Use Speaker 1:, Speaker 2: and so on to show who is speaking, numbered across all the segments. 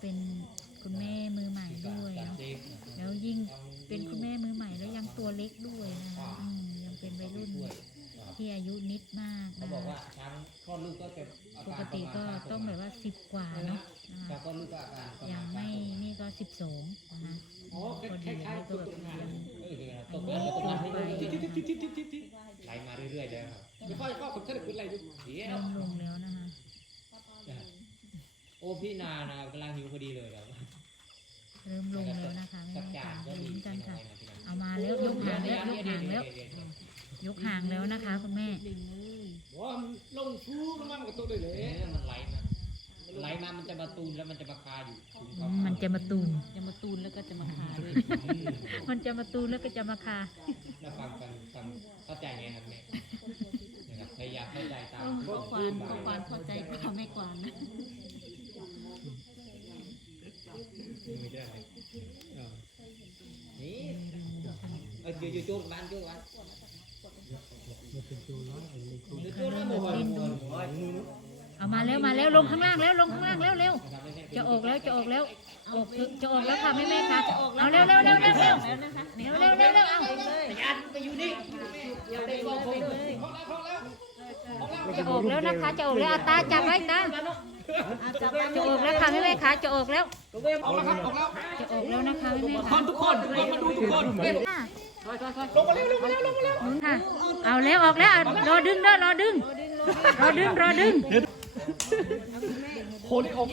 Speaker 1: เป็นคุณแม่มือใหม่ด้วยเนาะแล้วยิ่งเป็นคุณแม่มือใหม่แล้วยังตัวเล็กด้วยนะคะอืมยังเป็นวัยรุ่นที่อายุนิดมากนะป
Speaker 2: ก
Speaker 1: ติก็ต้องแบบว่าสิบกว่าเนาะยั
Speaker 2: ง
Speaker 1: ไม่นี่ก็สิบสองนะคะ
Speaker 3: อ๋อ
Speaker 1: พอดี
Speaker 3: ล้ายๆ
Speaker 1: ก็
Speaker 3: ตัว
Speaker 1: แบบ
Speaker 3: ตรงงาน
Speaker 1: ยัง
Speaker 2: ออเดี๋ยว
Speaker 1: อั
Speaker 2: ต
Speaker 1: น
Speaker 2: กาตก
Speaker 1: ต่อ
Speaker 2: มา
Speaker 1: ไป
Speaker 2: ไหลมาเรื่อยๆเลยครับ
Speaker 3: เดี๋ยวพ่อพ่อผมจะได้เป็นอะไรดู
Speaker 2: เดี๋ย
Speaker 1: เริ่
Speaker 2: ว
Speaker 1: มลงแล้วนะคะ
Speaker 2: อ้พี่นานะกำลังหิวพอดีเลยครับ
Speaker 1: เริ่มลงแล้วนะคะแม่
Speaker 2: สัก
Speaker 1: แม่
Speaker 2: จา
Speaker 1: ค่ะ
Speaker 2: นก็ดี
Speaker 1: ลุ้นกันค่ะ
Speaker 2: พี่นา
Speaker 1: เอามาแล้วยกหางแล้วยกหางแล้ว ยกหางแล้วนะคะคุณแม่
Speaker 3: ว่ามันลงฟูมันมันกับตัวเลยเลย
Speaker 2: เอ๊ะมันไหลมาไหลมามันจะมาตูนแล้วมันจะมาคาอยู่ถึง
Speaker 1: อื
Speaker 2: เขา
Speaker 1: มมันจะมาตูน
Speaker 4: จะมาตูนแล้วก็จะมาคาด้วย
Speaker 1: มันจะมาตูนแล้วก็จะมาคา
Speaker 2: แล้วฟังฟังฟังเข้าใจไงครับแม่นะครับพยายามเข้าใจตาม
Speaker 4: เพราะความเพราะความเข้าใจความไม่กวางนะ
Speaker 2: นี่เอออยู่อยู่จุกบ้านจุกบ้าน
Speaker 1: นี่ค่ะเริ่มแบบดิ้นเอามาแล้วมาแล้วลงข้างล่างแล้วลงข้างล่างแล้วเร็ว จะออกแล้วจะออกแล้วออกจะออกแล้วค่ะแม่แม่ค่ะเอาเร็วเร็วเร็วเร็วเร็ว
Speaker 4: แล้วนะคะ
Speaker 1: เร็วเร็วเร็วเร็วเอา
Speaker 2: ยันไปอยู่นี่อย่าไปบอกผมเลย
Speaker 1: จะออกแล้วนะคะจะออกแล้วเอาตาจับไว้ตา
Speaker 4: อาจับ
Speaker 1: จะออกแล้วค่ะแม่แม่ค่ะจะออกแล้ว
Speaker 3: เอาละครับออกแล้ว
Speaker 1: จะออกแล้วนะคะแม่แม่
Speaker 3: ค
Speaker 1: ค่ะ
Speaker 3: นทุกคนมาดูทุกคน
Speaker 1: ค่ะ
Speaker 3: ลงมาเร็วลงมาเร็วลงมาเร็ว
Speaker 1: ลุ้นค่ะเอาแล้วออกแล้วรอดึงเด้อรอดึงรอดึงรอดึง
Speaker 3: คนที่อม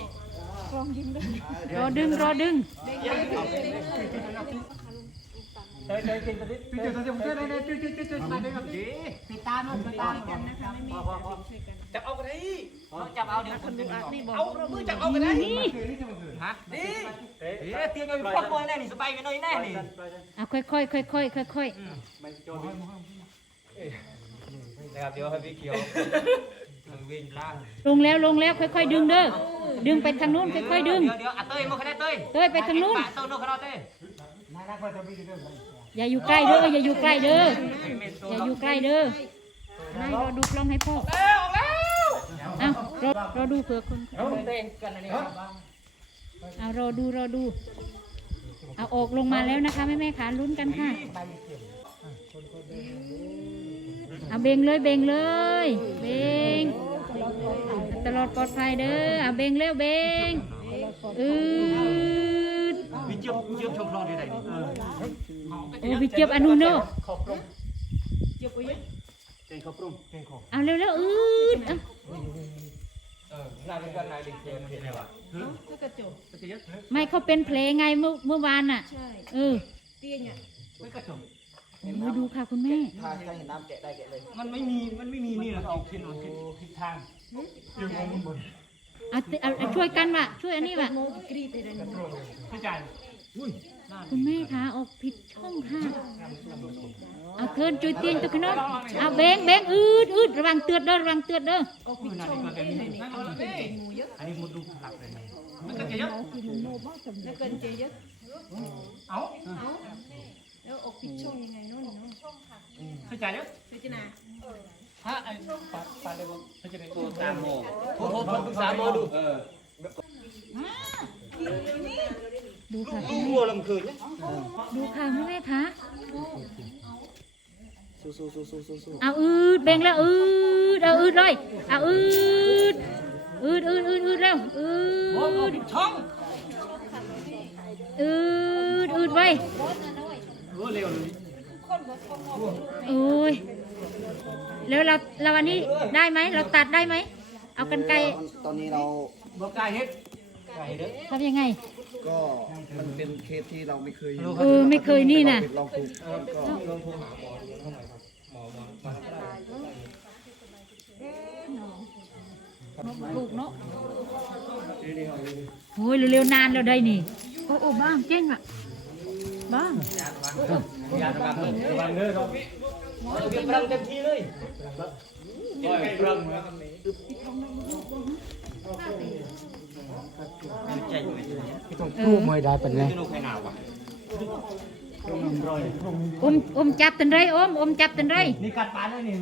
Speaker 1: รอดึงรอดึง
Speaker 3: เตยเตยกินตัวนี้พี่เตยเตยผมเตยเตยเตยเตยเตยเตยมาเลยครับดี
Speaker 4: ปิดตาหน่อยปิดตากันนะคะไม่มี
Speaker 3: จับเอากันได้
Speaker 2: จับเอาเดี๋ยว
Speaker 4: คนดูอัดนี่บอก
Speaker 3: เอามือจับเอากันได้
Speaker 2: ฮะ
Speaker 3: ดี
Speaker 2: เอ๊ะเตียงอยู่พวกมวยแน่นี่สบายไปหน่อยแน่นี่
Speaker 1: เอาค่อยค่อยค่อยค่อยค่อยค่อย
Speaker 2: นะครับเดี๋ยวให้พี่เขียวมัน วิ่งล่าง
Speaker 1: ลงแล้วลงแล้วค่อยค่อยดึงเด้อดึงไปทางนู้นค่อยค่อยดึง
Speaker 2: เดี๋ยวเดี๋ยวอะเต้ยมาคะแนนเต้ย
Speaker 1: เต้ยไปทางนู้น
Speaker 2: เต้ยโน่นขนาดเต้ย
Speaker 1: อย่าอยู่ใกล้เด้ออย่าอยู่ใกล้เด้ออย่าอยู่ใกล้เด้อให้รอดูกล้องให้พ่อเอารอรอดูเผื่อคน
Speaker 2: เต้นกันอันนี้ครับ
Speaker 1: เอารอดูรอดูเอาออกลงมาแล้วนะคะแม่แม่ขาลุ้นกันค่ะ เอาเบงเลยเบงเลยเบงตลอดปลอดภัยเด้อเอาเบงเร็วเบงอืด
Speaker 2: พี่เจี๊ยบเจี๊ยบชมพลอยที่ไหนนี่
Speaker 1: โอ้พี่เจี๊ยบอนุเนอะ
Speaker 2: เต้นเขาปรุงเต้นเขา
Speaker 1: เอาเร็วเร็วอืดเอา
Speaker 2: เออนายเป็นกันนายเด็กเจี๊ยบเป็นไงวะ
Speaker 4: ก็กระจก
Speaker 1: ไม่เขาเป็นเพลงไงเมื่อเมื่อวานน่ะ
Speaker 4: ใช่
Speaker 1: เออ
Speaker 4: เตี้ยเนี่ย
Speaker 2: ไม่กระจก
Speaker 1: โอ้ดูค่ะคุณแม่
Speaker 2: มันไม่มีมันไม่มีนี่หรอกเอาคิดเอาคิดคิดทาง
Speaker 1: เอาเอาเอาช่วยกันว่ะช่วยอันนี้ว่ะ
Speaker 4: โมกรีดเลยนะ
Speaker 2: พี่จาน
Speaker 1: คุณแม่คะออกผิดช่องค่ะเอาเทินจุยเตียนตัวขนมเอาเบงเบงอืดอืดระวังเตือดเด้อระวังเตือดเด้อ
Speaker 4: ออกปิดช่องเต้เลยนี่เอาเป็นเจงูเยอะ
Speaker 2: อันนี้มุดลูกหลับเลยมันก็จะเยอะ
Speaker 4: แล้วเกินเจเยอะ
Speaker 2: เอา
Speaker 4: เอาแล้วออกปิดช่องยังไงโน่นเนาะ
Speaker 2: พี่ จานเยอะ
Speaker 4: พิจารณา
Speaker 3: ฮะไอ้ปาปาเลยผมจะได้
Speaker 2: โทรตามโมโทรโทรโทรปรึกษาโมดูเออ
Speaker 1: ดูค่ะ
Speaker 2: ลูกวัวลำคืนเนี่ย
Speaker 1: ดูค่ะแม่แม่คะเอาอืดเบงแล้วอืดเอาอืดเลยเอาอืดอืดอืดอืดอืดแล้วอืด
Speaker 3: ช่อง
Speaker 1: อืดอืดไว้
Speaker 2: รู้เร็วเลย
Speaker 1: โอ้ยแล้วเราเราวันนี้ได้ไหมเราตัดได้ไหม เอากันไกร
Speaker 5: ตอนนี้เรา
Speaker 2: บอกกายเฮ็ดกายเฮ็ด
Speaker 1: ทำยังไง
Speaker 5: ก็มันเป็นเคสที่เราไม่เคยเห็น
Speaker 1: เออไม่เคยนี่น่ะ
Speaker 5: ลองถูกก็
Speaker 2: ลองโทรหาหมอดูเท่าไหร่ครับหมอหมอมาก็ได้
Speaker 1: ลูกเนาะโอ้ยเร็วๆนานแล้วได้นี่โอ้โอ้บ้างเจ๊งอะ บ้าง
Speaker 2: ยาระวังเลยระวังเด้อครับเก็บพลังเต็มที่เลยโอ้ยพลังใจอยู่
Speaker 1: เออ
Speaker 3: มวยได้เป็นไง
Speaker 2: อ
Speaker 1: มอมจับตันไรอมอมจับตันไร
Speaker 2: นี่กัดปลาเลยนี่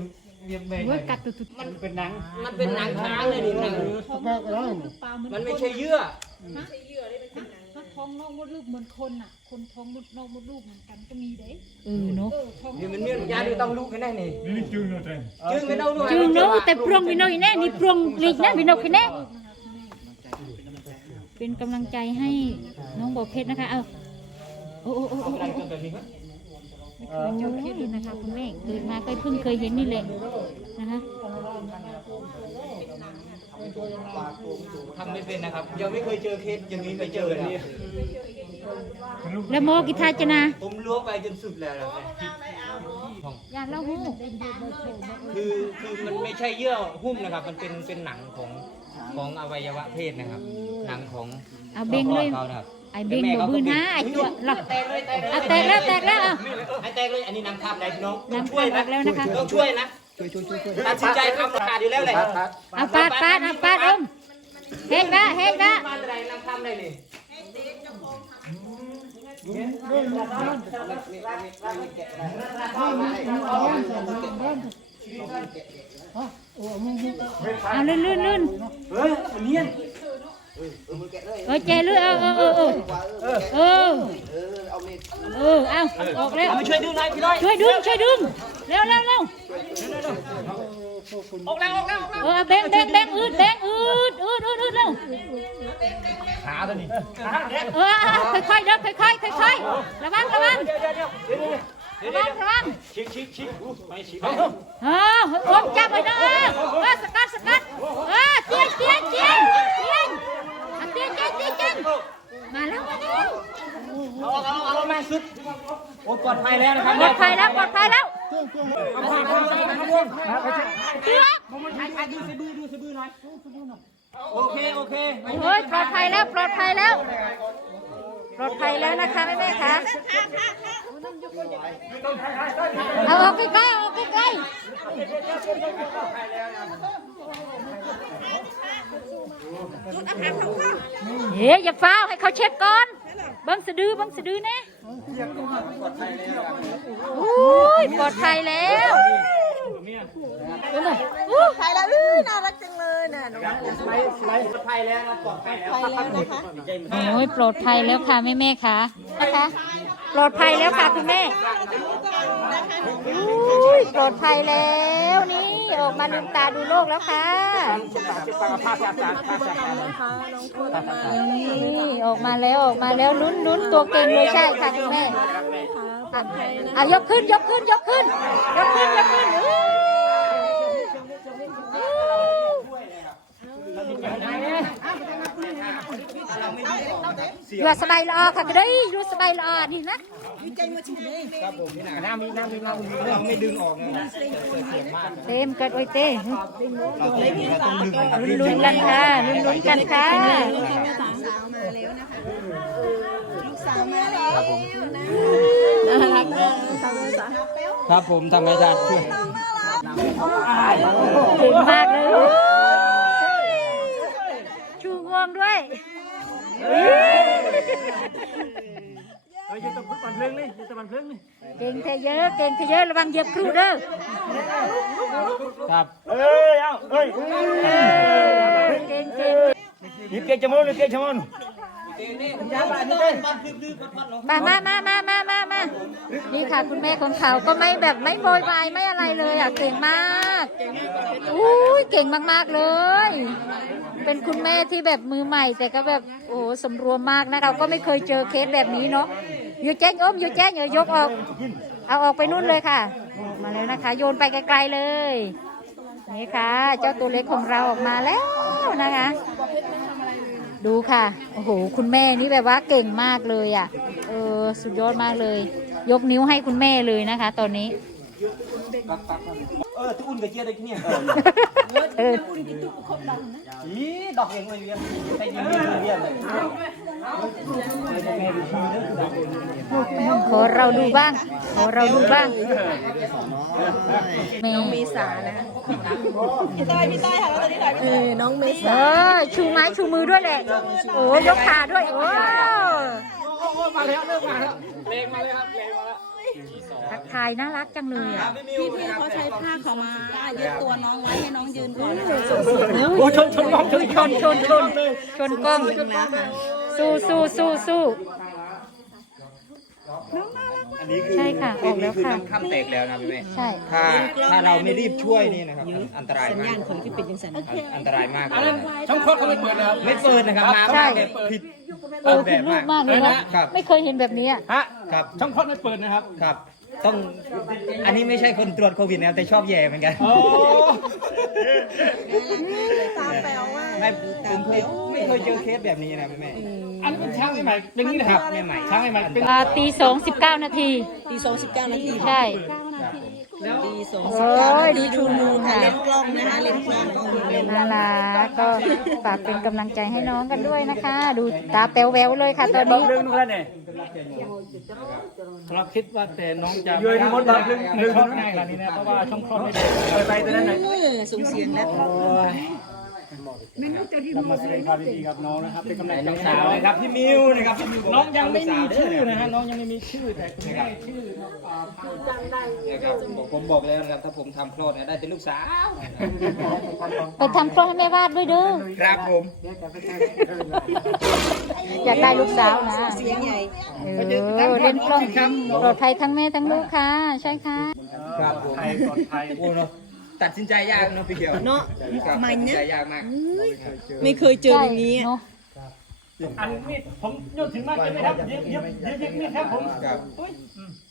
Speaker 2: มันเป็นหนัง มันเป็นหนังช้างเลยนี่หนังมันไม่ใช่เยื่อ
Speaker 4: ท้องนอกมดลูกเหมือนคนอะ คนท้องนอกมดลูกเหมือนกันก็มีเด้
Speaker 1: เออเนาะ
Speaker 4: เออท้อง
Speaker 2: นี่มันเนี่ยยาดูต้องลูกให้แน่นี่จึงไม่ต้องลูก
Speaker 1: จึงเนาะแต่พรวงวินอยแน่นี่พรวงหลีกนะวินอยแน่เป็นกำลังใจให้น้องบ่อเพชรนะคะ เอาโอ้โอ้โอ้โอ้โอ้
Speaker 2: แบบนี้ครับ
Speaker 1: ไม่เคยเจอคลิปนี้นะคะคุณแม่เกิดมาก็เพิ่งเคยเห็นนี่แหละนะคะ
Speaker 2: ทำไม่เป็นนะครับ ยังไม่เคยเจอเคสอย่างนี้เคยเจอแบบนี้
Speaker 1: แล้วหมอกิทาจนา
Speaker 2: ผมล้วงไปจนสุดแล้วนะ
Speaker 1: อย่าเล่าหู
Speaker 2: คือคือมันไม่ใช่เยื่อหุ้มนะครับ มันเป็นเป็นหนังของของอวัยวะเพศนะครับ หนังของ
Speaker 1: เอาเบงเลย
Speaker 2: เขานะครับ
Speaker 1: ไอ้เบงบ่บืนฮะไอ้ตัวหลัก
Speaker 2: แตกเลยแตกเลย
Speaker 1: เอาแตกแล้วแตกแล้วเอา
Speaker 2: ไอ้แตกเลยอันนี้นำทับได้พี่น้องต้อง
Speaker 1: นำ
Speaker 2: ช่วย
Speaker 1: ทั
Speaker 2: นะ
Speaker 1: บแล้วนะคะ
Speaker 2: ต้องช่วยนะ
Speaker 5: ช่วยช่วยช่วยช่วย
Speaker 2: ตัดสินใจทำขาดอยู่แล้วเลย
Speaker 1: เอาปาดปาดเอาปาดอมเฮ็ดละเฮ็ดละ
Speaker 2: บ้านอะไรนำทำได้เลย
Speaker 1: เอาลื่นลื่นลื่น
Speaker 2: เฮ้ยมันเนียน
Speaker 1: เออเจลื่นเอาเออเออเออเออ
Speaker 5: เออเอามีด
Speaker 1: เออเอาออกแล้ว
Speaker 2: เอามาช่วยดึงหน่อยพี่น้อย
Speaker 1: ช่วยดึงช่วยดึงเร็วเร็วเร็ว
Speaker 2: ออกแล้วออกแล้วออกแล้ว
Speaker 1: เออแบงแบงแบงอืดแบงอืดอืดอืดอืดเร็ว
Speaker 2: ขาตัวนี้
Speaker 1: เออค่อยๆเด้อค่อยๆค่อยๆระวังระวัง
Speaker 2: เดี๋ยวเดี๋ยวเดี๋ยวเดี๋ยว
Speaker 1: ระวังระวัง
Speaker 2: ชิกชิกชิกไม่ชิก
Speaker 1: เออโอ้จับไว้นะเออเออสกัดสกัดเออเตียงเตียงเตียงเตียงเอาเตียงเตียงเตียงเตียงมาแล้วมาแล้ว
Speaker 2: เอาเอาเอาเอามาสุดโอ้ปลอดภัยแล้วนะครับ
Speaker 1: ปลอดภัยแล้วปลอดภัยแล้วเตือก
Speaker 2: ดูสะบือดูสะบือหน่อยโอเคโอเค
Speaker 1: เฮ้ยปลอดภัยแล้วปลอดภัยแล้วปลอดภัยแล้วนะคะแม่แม่คะเอาออกใกล้ๆเอาอกใกล้ๆเฮ้ยอย่าฟ้าให้เขาเช็คก่อนบังสะดือบังสะดือแน่ อุ้ยปลอดภัยแล้วอู้
Speaker 4: ใครแล้วอื้อน่ารักจังเลยน่ะหนู
Speaker 2: ปลอดภัยแล้วปลอดภัยแล้ว
Speaker 4: นะคะ
Speaker 1: โอ้ยปลอดภัยแล้วค่ะแม่แม่ๆค่ะนะคะ ปลอดภัยแล้วค่ะคุณแม่ ปลอดภัยแล้วนี่ออกมาลืมตาดูโลกแล้วค่ะนี่ออกมาแล้วออกมาแล้วลุ้นลุ้นตัวเก่งเลยใช่ค่ะคุณแม่อะอะยกขึ้นยกขึ้นยกขึ้นยกขึ้นยกขึ้นอู้ยู่สบายละอค่ะก็ได้อยู่สบายละออนี่นะ
Speaker 2: น้ำมีน้ำมีน้ำมีเราไม่ดึงออกนะ
Speaker 1: เต็มเกิดโอ้ยเต้
Speaker 5: เราต้องเราต้องดึง
Speaker 1: ลุ้นลุ้นๆกันค่ะลุ้นลุ้นๆกันค่ะ
Speaker 4: สาวมาแล้ว
Speaker 2: ครับผมทำให้ได้ช่วย
Speaker 1: เก่งมากเลยชูงวงด้วย
Speaker 3: เฮ้ยจะต้องปั่นเพลงนี่จะปั่นเพลงนี่
Speaker 1: เก่งเทเยอะเก่งเทเยอะระวังเหยียบครูเด้อ
Speaker 2: ครับ
Speaker 3: เอ้ยเอาเอ้ย
Speaker 1: เออเก่งเก่ง
Speaker 3: นี่เกยจมูกนี่เกยจมูก
Speaker 1: มามามามามามามา นี่ค่ะคุณแม่ของเขาก็ไม่แบบไม่โวยวายไม่อะไรเลยอะเก่งมากอุ้ยเก่งมากๆเลย เป็นคุณแม่ที่แบบมือใหม่ แต่ก็แบบโอ้โหสำรวมมากนะเราก็ไม่เคยเจอเคสแบบนี้เนาะอยู่แจ้งอมอยู่แจ้งเออยกออก เอาออกไปนู่นเลยค่ะ มาแล้วนะคะ โยนไปไกลๆเลยนี่ค่ะ เจ้าตัวเล็กของเราออกมาแล้วนะคะ ดูค่ะ โอ้โห คุณแม่นี่แบบว่าเก่งมากเลยอะ เออ สุดยอดมากเลย ยกนิ้วให้คุณแม่เลยนะคะ ตอนนี้
Speaker 2: เออทุกอุ่นกับเจียได้ที่เนี่ย
Speaker 1: เออ
Speaker 2: อีดอกเองเลยเรียนใครยิงเรียนเลย
Speaker 1: ขอเราดูบ้าง ขอเราดูบ้างแม่
Speaker 4: เมษานะพี่ต้อยพี่ต้อยค่ะตอนนี้ถ่ายเออน้องเมษา
Speaker 1: อชูไม้ชูมือด้วยแหละ โอ้ยกขาด้วย โอ้
Speaker 3: มาแล้วเริ่มมาแล้ว
Speaker 2: เลงมาเลยครับเลงมาแล้ว
Speaker 1: ทักทายน่ารักจังเลยอะ
Speaker 4: พี่พี่เขาใช้ผ้าเขามายึดตัวน้องไว้ให้น้องยืนก่อน
Speaker 3: โอ้ชนชนมองชน
Speaker 1: ชนชนชนชนกล้อง
Speaker 4: นะคะ
Speaker 1: สู้สู้สู้สู้
Speaker 2: อัน นี้คือ
Speaker 1: ใช่ค่ะออกแล้ว
Speaker 2: คือ
Speaker 1: ค่ะ
Speaker 2: น้ำข้ามแตกแล้วนะพี่แม่
Speaker 1: ใช่
Speaker 2: ถ้าถ้าเราไม่รีบช่วยนี่นะครับอันตราย
Speaker 4: สัญ
Speaker 2: มา
Speaker 4: ญาก ณคนที่เป็นยังไง
Speaker 2: อันอันตรายมากเล
Speaker 3: อัน
Speaker 2: ย
Speaker 3: นั้นช่องคลอดเขาไม่เปิดนะครับ
Speaker 2: ไม่เปิดนะครับมา
Speaker 1: ใช่
Speaker 2: แต่ผิด
Speaker 1: เออผิดรูปมากเลยนะไม่เคยเห็นแบบนี้อะ
Speaker 3: ฮะ
Speaker 2: ครับ
Speaker 3: ช่องคลอดไม่เปิดนะครับ
Speaker 2: ครับ ต้อง อันนี้ไม่ใช่คนตรวจโควิดนะครับแต่ชอบแย่เหมือนกัน
Speaker 3: โอ้
Speaker 4: ตาแป๋วว่า
Speaker 2: ไม่ผมเคยไม่เคยเจอเคสแบบนี้นะแม่
Speaker 3: อัน นี้เป็นช้างใหม่ๆอย่างนี้นะครับ
Speaker 2: ใหม่ๆ
Speaker 3: ช้างใหม่ๆเป็น
Speaker 1: อ่าตีสองสิบเก้านาที
Speaker 4: ตีสองสิบเก้านาที
Speaker 1: ใช่
Speaker 4: ตีสอง
Speaker 1: โอ้
Speaker 4: สิบเก้ายนา
Speaker 1: ดู
Speaker 4: ที
Speaker 1: ชูมูลค่ะ
Speaker 4: เล่นกล้องนะคะเล่นกล้องก็คือเล่น
Speaker 1: น่ารักก็ฝากเป็นกำลังใจให้น้องกันด้วยนะคะ ดูตาแป๋วแววเลยค่ะตอนนี้
Speaker 3: เรื่องนู้นแล้วเนี่ยเราคิดว่าแต่น้องจะยืนมดบังไม่คลอดง่ายขนาดนี้นะเพราะว่าช่องคลอดไม่ได้เปิดไปแต่นั้นไหน
Speaker 4: เออส่งเสียงแล้ว
Speaker 3: เรามาแสดงความยินดีกับน้องนะครับเป็นกำลังใจ
Speaker 2: น้องสาวนะครับพี่มิวนะครับพี่มิวบก
Speaker 3: น้องยังไม่มี
Speaker 2: ลูกสาว
Speaker 3: ชื่อ
Speaker 2: เด้
Speaker 3: นะฮะน้องยังไม่มีชื่อแต่คุณแม่ชื่ออ่า
Speaker 2: นะครับบอกผมบอกแล้วนะครับถ้าผมทำคลอดเนี่ยได้เป็นลูกสาว
Speaker 1: ไปทำคลอดให้แม่วาดด้วยเด้อ
Speaker 2: ครับผม
Speaker 1: อยากได้ลูกสาวนะ
Speaker 4: เสียงใหญ่
Speaker 1: เออเล่นกล้องปลอดภัยทั้งแม่ทั้งลูกค่ะ ใช่ค่ะ
Speaker 2: ครับผม
Speaker 3: ไทยปลอดภัย
Speaker 2: โอ้เนาะ ตัดสินใจยากเนาะพี่เขียว
Speaker 4: เนาะ
Speaker 2: ครับ
Speaker 4: มั
Speaker 2: ตัด
Speaker 4: น
Speaker 2: สิน
Speaker 4: นะ
Speaker 2: ใจยากมาก
Speaker 4: ไม่เคยเจออย่างนี้
Speaker 1: เนาะ
Speaker 3: อันนี้ผมยกถึงมากจะไม่ครับยิบยิบยิบยิบนี่ครับผม
Speaker 2: ครับ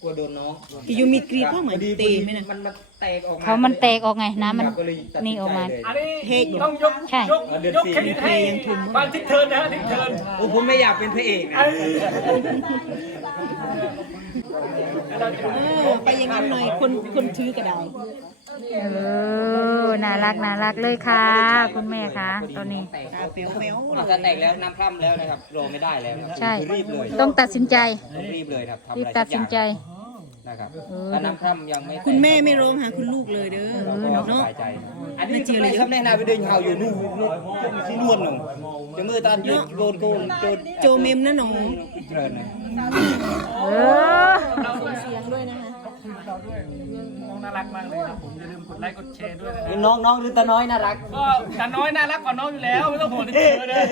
Speaker 2: กลัวโดนน้อง
Speaker 4: พี่ยูมีกรีดเข้าเหมือน
Speaker 2: พดี
Speaker 4: ตีไหมนะ
Speaker 2: มันมันแตกออกมา
Speaker 1: เขามันแตกออกไงน้ำมัน
Speaker 2: ครับก็เลยตัดสิ
Speaker 1: นี่
Speaker 2: ใจ
Speaker 1: ออกมา
Speaker 2: เลย
Speaker 3: อันนี้
Speaker 4: เทคอยู่
Speaker 3: ต้องยก
Speaker 1: ใช่
Speaker 3: ยกยกเครดิตให้บางทิกเทิร์นนะฮะทิกเทิร์น
Speaker 2: โอ้ผมไม่อยากเป็นพระเอกนะ
Speaker 4: เออไปอย่างนั้นหน่อยคนคนถือกระดาษ
Speaker 1: เออ น่ารักน่ารักเลยค่ะ คุณแม่คะตอนนี้
Speaker 4: ตาเปียวเปียว
Speaker 2: ถ้าแตกแล้วน้ำพร่ำแล้วนะครับรอไม่ได้แล้วนะครับ
Speaker 1: ใช่
Speaker 2: คือรีบเลย
Speaker 1: ต้องตัดสินใจ
Speaker 2: ต้องรีบเลยครับทำ
Speaker 1: รี
Speaker 2: อะ
Speaker 1: บ
Speaker 2: ไร
Speaker 1: ตั
Speaker 2: สั
Speaker 1: ด
Speaker 2: กอ
Speaker 1: สิ
Speaker 2: ย่านง
Speaker 1: ใจ
Speaker 2: นะครับถ้าน้ำพร่ำยังไม่แตก
Speaker 4: คุณแม่ไม่ร้องหาคุณลูกเลยเด้อ
Speaker 2: เราก็ส
Speaker 4: เนาะ
Speaker 2: บายใจ อันนี้คืออะไรครับแน่นาไปเดินข่าวอยู่นู่นนู่นที่นวลหนึ่งจะมือตอนยืนโกนโกนโกน
Speaker 4: โจเมมนะหนู
Speaker 2: เทินนะ
Speaker 1: เออ
Speaker 4: เสียงด้วยนะคะ
Speaker 3: เราด้วยน้องน่ารักมากเลยครับผมอย่าลืมกดไลค์กดแชร์ด้วยนะค
Speaker 2: เป็
Speaker 3: รับ
Speaker 2: นน้องน้องหรือตาน้อยน่ารัก
Speaker 3: ก็ตาน้อยน่ารักกว่าน้องอยู่แล้วไม่ต้องห่วงที่เจอเลย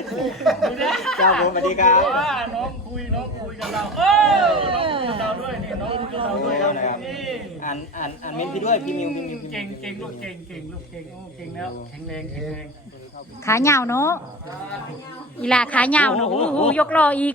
Speaker 3: ดูนะ
Speaker 2: เจ้าผมสวัสดีครับ
Speaker 3: ว่าน้องคุยน้องคุยกับเราเออน้องคุยกับเราด้วยนี่น้องคุยกับเราด้วยครับนี่
Speaker 2: อ่านอ่านอ่านเมนพี่ด้วยพี่มิวพี่มิวพี่มิว
Speaker 3: เก่งเก่งลูกเก่งเก่งลูกเก่งโอ้เก่งแล้วแข็งแรงแข็งแรง
Speaker 1: ขาเหยาวเนาะอีหลาขาเหยาวเนาะโอ้โหยกรออีก